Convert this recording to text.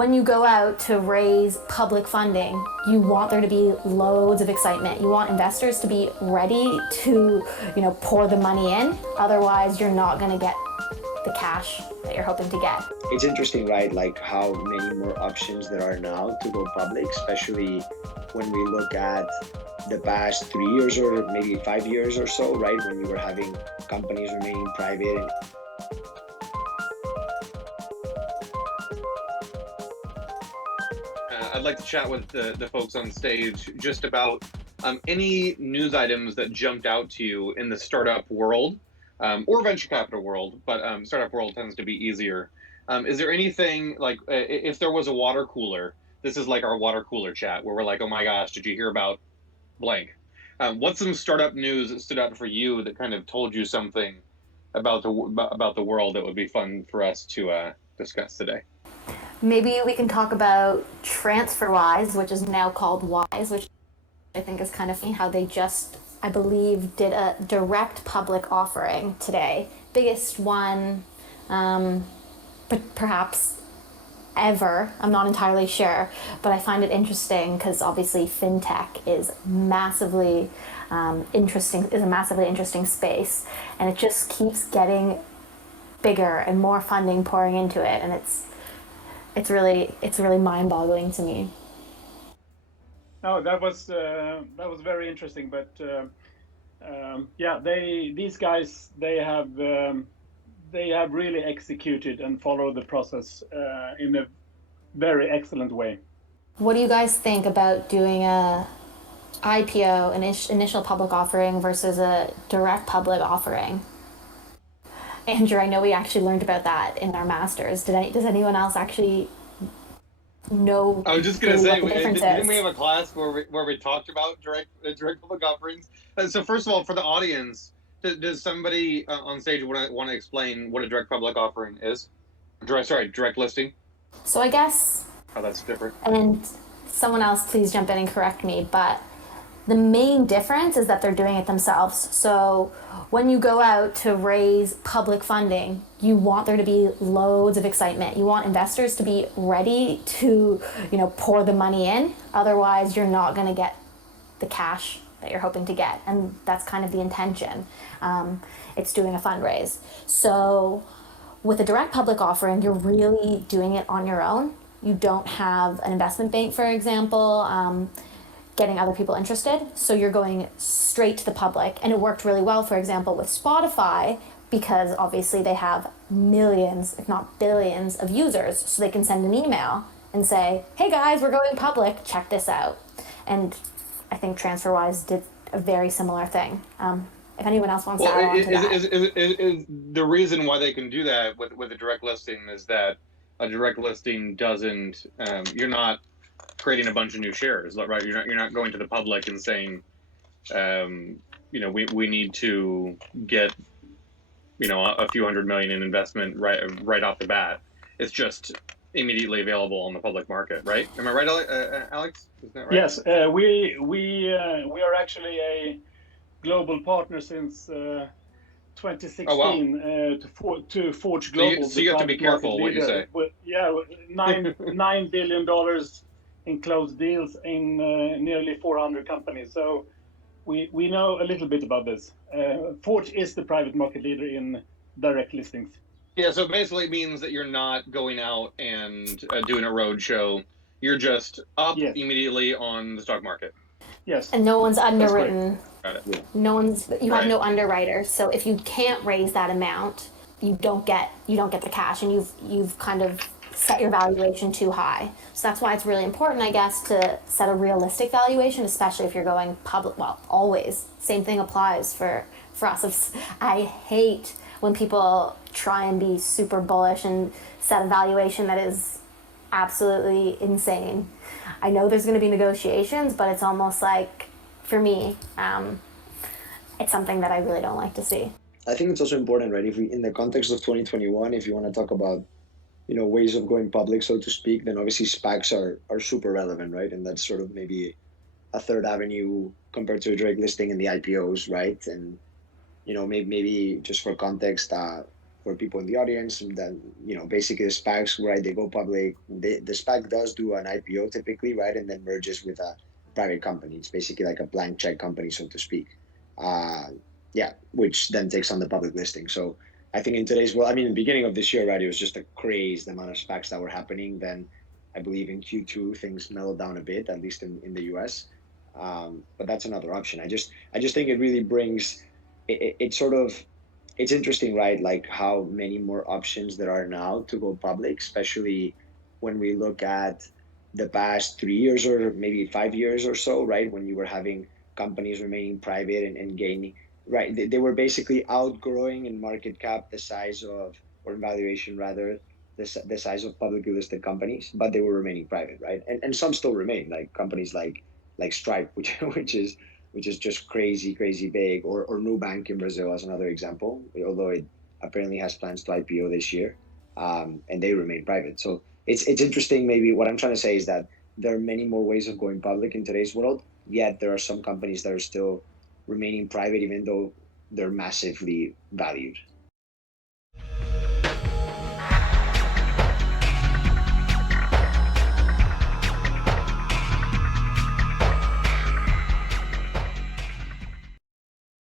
when you go out to raise public funding, you want there to be loads of excitement. You want investors to be ready to, pour the money in. Otherwise, you're not going to get the cash that you're hoping to get. It's interesting, right? Like how many more options there are now to go public, especially when we look at the past 3 years or maybe 5 years or so, right? When we were having companies remaining private. I'd like to chat with the folks on stage just about any news items that jumped out to you in the startup world or venture capital world, but startup world tends to be easier. Is there anything like if there was a water cooler, this is like our water cooler chat where we're like, oh my gosh, did you hear about blank? What's some startup news that stood out for you that kind of told you something about the world that would be fun for us to discuss today? Maybe we can talk about TransferWise, which is now called Wise, which I think is kind of funny how they just, I believe, did a direct public offering today. Biggest one, but perhaps ever. I'm not entirely sure, but I find it interesting because obviously fintech is massively interesting, is a massively interesting space, and it just keeps getting bigger and more funding pouring into it, and it's really mind-boggling to me. No, that was very interesting. But these guys they have really executed and followed the process in a very excellent way. What do you guys think about doing a IPO, an initial public offering, versus a direct public offering? Andrew, I know we actually learned about that in our masters. Does anyone else actually know? I was just going to say, didn't we have a class where we talked about direct public offerings? So first of all, for the audience, does somebody on stage want to explain what a direct public offering is? Direct listing. So I guess. Oh, that's different. And someone else, please jump in and correct me, but the main difference is that they're doing it themselves. So when you go out to raise public funding, you want there to be loads of excitement. You want investors to be ready to, pour the money in. Otherwise, you're not going to get the cash that you're hoping to get. And that's kind of the intention. It's doing a fundraise. So with a direct public offering, you're really doing it on your own. You don't have an investment bank, for example, getting other people interested. So you're going straight to the public. And it worked really well, for example, with Spotify, because obviously they have millions, if not billions, of users. So they can send an email and say, hey guys, we're going public, check this out. And I think TransferWise did a very similar thing. If anyone else wants to add on to that. Is the reason why they can do that with a direct listing is that a direct listing doesn't, you're not creating a bunch of new shares, right? You're not going to the public and saying, we need to get, a few $100 million in investment right off the bat. It's just immediately available on the public market, right? Am I right, Alex? Is that right? Yes, we are actually a global partner since 2016. Oh, wow. To Forge Global. So you have to be careful what you say. $9 billion in closed deals in nearly 400 companies. So we know a little bit about this. Forge is the private market leader in direct listings. Yeah, so basically it means that you're not going out and doing a road show. You're just up immediately on the stock market. Yes. And no one's underwritten. Got it. You have no underwriter. So if you can't raise that amount, you don't get the cash, and you've kind of set your valuation too high. So that's why it's really important, I guess, to set a realistic valuation, especially if you're going public. Well, always. Same thing applies for us. I hate when people try and be super bullish and set a valuation that is absolutely insane. I know there's going to be negotiations, but it's almost like, for me, it's something that I really don't like to see. I think it's also important, right? If we, in the context of 2021, if you want to talk about, ways of going public, so to speak, then obviously SPACs are super relevant, right? And that's sort of maybe a third avenue compared to a direct listing and the IPOs, right? And, maybe just for context, for people in the audience, and then basically the SPACs, right? They go public. The SPAC does do an IPO typically, right, and then merges with a private company. It's basically like a blank check company, so to speak. Yeah, which then takes on the public listing. So I think in today's world, I mean, in the beginning of this year, right, it was just a crazy amount of SPACs that were happening. Then I believe in Q2 things mellowed down a bit, at least in the US. But that's another option. I just think it really brings it sort of it's interesting, right? Like how many more options there are now to go public, especially when we look at the past 3 years or maybe 5 years or so, right? When you were having companies remaining private and gaining, right? They were basically outgrowing in market cap the size of, or in valuation rather, the size of publicly listed companies, but they were remaining private, right? And some still remain, like companies like Stripe, which is just crazy big, or Nubank in Brazil as another example, although it apparently has plans to IPO this year, and they remain private. So it's interesting. Maybe what I'm trying to say is that there are many more ways of going public in today's world. Yet there are some companies that are still remaining private, even though they're massively valued.